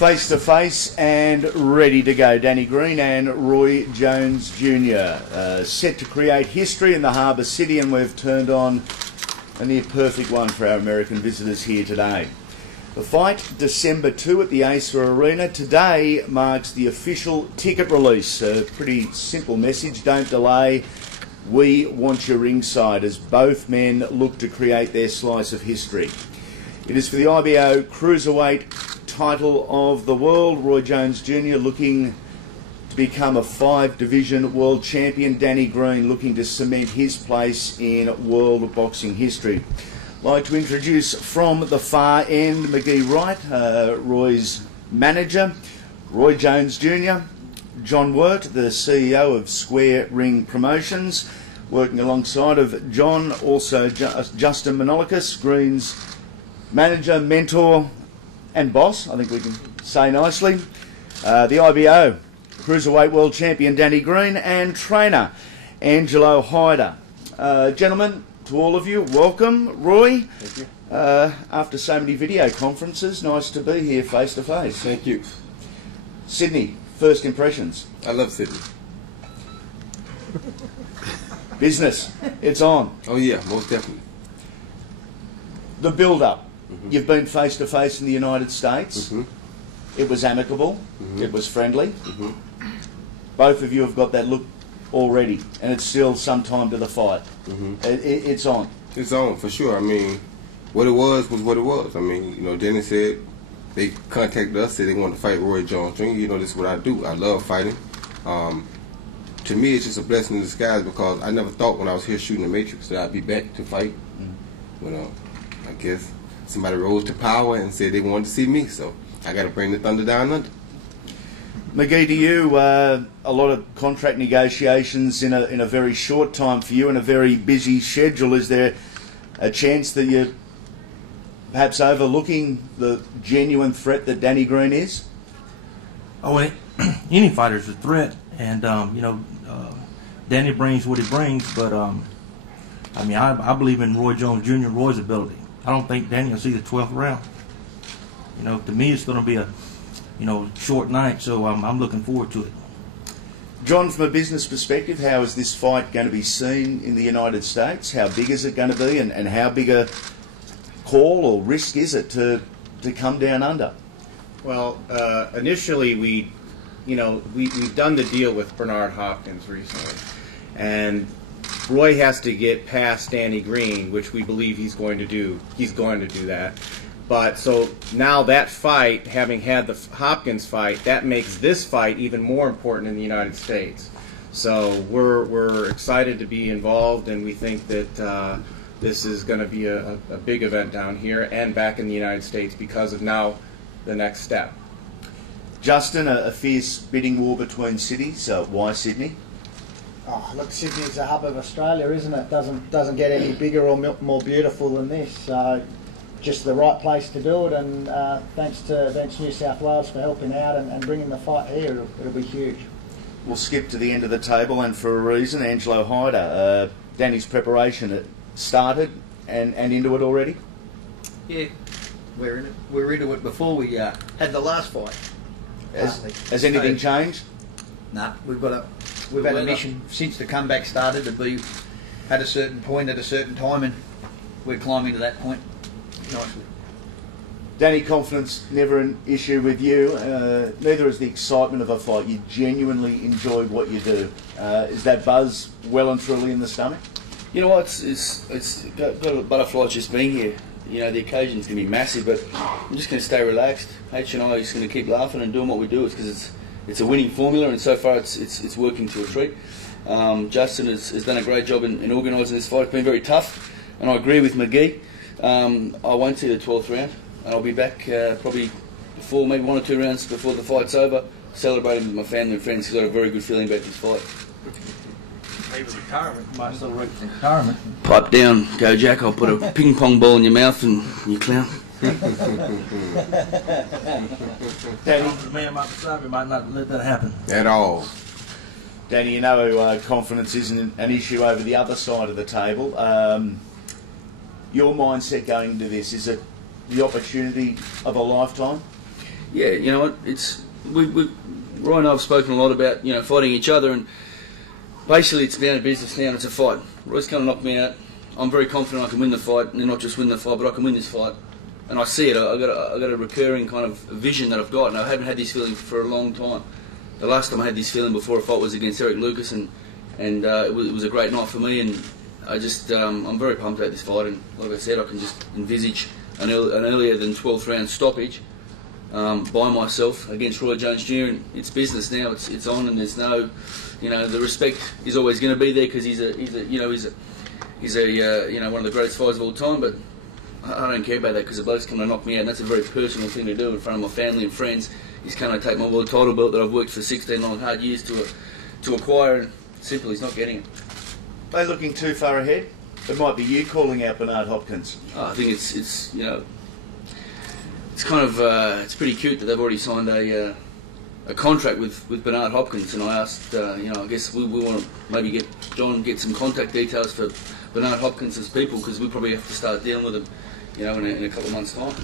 Face to face and ready to go. Danny Green and Roy Jones Jr. Set to create history in the Harbour City, and we've turned on a near perfect one for our American visitors here today. The fight, December 2 at the Acer Arena. Today marks the official ticket release. A pretty simple message: don't delay. We want you ringside as both men look to create their slice of history. It is for the IBO Cruiserweight title of the world. Roy Jones Jr. looking to become a 5-division world champion. Danny Green looking to cement his place in world boxing history. I'd like to introduce from the far end, McGee Wright, Roy's manager, Roy Jones Jr., John Wirt, the CEO of Square Ring Promotions, working alongside of John, also Justin Manolikis, Green's manager, mentor and boss, I think we can say nicely. The IBO Cruiserweight World Champion Danny Green and trainer Angelo Hyder. Gentlemen, to all of you, welcome. Roy, thank you. After so many video conferences, nice to be here face to face. Thank you. Sydney, first impressions? I love Sydney. Business, it's on. Oh yeah, most definitely. The build-up. You've been face to face in the United States. It was amicable. It was friendly. Both of you have got that look already, and it's still some time to the fight. It's on. It's on for sure. I mean, what it was what it was. I mean, you know, Dennis said they contacted us, said they wanted to fight Roy Jones Jr. You know, this is what I do. I love fighting. To me, it's just a blessing in disguise because I never thought when I was here shooting the Matrix that I'd be back to fight. You know, I guess somebody rose to power and said they wanted to see me, so I got to bring the thunder down under. McGee, to you, a lot of contract negotiations in a very short time for you and a very busy schedule. Is there a chance that you're perhaps overlooking the genuine threat that Danny Green is? Oh, any fighter's a threat, and you know, Danny brings what he brings, but I mean, I believe in Roy Jones Jr. Roy's ability. I don't think Danny will see the 12th round. You know, to me, it's going to be a, you know, short night, so I'm looking forward to it. John, from a business perspective, how is this fight going to be seen in the United States? How big is it going to be, and how big a call or risk is it to come down under? Well, initially we've done the deal with Bernard Hopkins recently, and Roy has to get past Danny Green, which we believe he's going to do. He's going to do that. But so now that fight, having had the Hopkins fight, that makes this fight even more important in the United States. So we're excited to be involved, and we think that this is going to be a big event down here and back in the United States because of now the next step. Justin, a fierce bidding war between cities. Why Sydney? Oh, look, Sydney's the hub of Australia, isn't it? Doesn't get any bigger or more beautiful than this. So, just the right place to do it, and thanks to Events New South Wales for helping out and bringing the fight here. It'll be huge. We'll skip to the end of the table, and for a reason. Angelo Hyder, Danny's preparation started and into it already. Yeah, we're in it. We were into it before we had the last fight. Has anything changed? No, we've had a mission since the comeback started to be at a certain point at a certain time, and we're climbing to that point nicely. Danny, confidence never an issue with you. Neither is the excitement of a fight. You genuinely enjoy what you do. Is that buzz well and truly in the stomach? You know what? It's got a butterfly just being here. You know, the occasion's going to be massive, but I'm just going to stay relaxed. H and I are just going to keep laughing and doing what we do. It's because it's a winning formula, and so far it's working to a treat. Justin has done a great job in organising this fight. It's been very tough, and I agree with McGee. I won't see the 12th round, and I'll be back probably before, maybe 1 or 2 rounds before the fight's over, celebrating with my family and friends, because I've got a very good feeling about this fight. Maybe retirement. Might celebrate retirement. Pipe down, go Jack. I'll put a ping pong ball in your mouth and you clown. Danny, the man might beside me might not let that happen at all. Danny, you know confidence isn't an issue over the other side of the table. Your mindset going into this, is it the opportunity of a lifetime? Yeah, you know what? Roy and I have spoken a lot about fighting each other, and basically it's down to business now. And it's a fight. Roy's going to knock me out. I'm very confident I can win the fight, and not just win the fight, but I can win this fight. And I see it. I got a recurring kind of vision that I've got, and I haven't had this feeling for a long time. The last time I had this feeling before a fight was against Eric Lucas, and it was a great night for me. And I'm very pumped about this fight. And like I said, I can just envisage an earlier than 12th round stoppage by myself against Roy Jones Jr. And it's business now. It's on, and there's no, the respect is always going to be there because he's one of the greatest fighters of all time. But I don't care about that because the bloke's coming to knock me out, and that's a very personal thing to do in front of my family and friends. He's coming to take my world title belt that I've worked for 16 long hard years to acquire, and simply he's not getting it. Are they looking too far ahead? It might be you calling out Bernard Hopkins. I think it's kind of it's pretty cute that they've already signed a contract with Bernard Hopkins, and I asked I guess we want to maybe get some contact details for Bernard Hopkins' people, because we probably have to start dealing with him in a couple of months' time.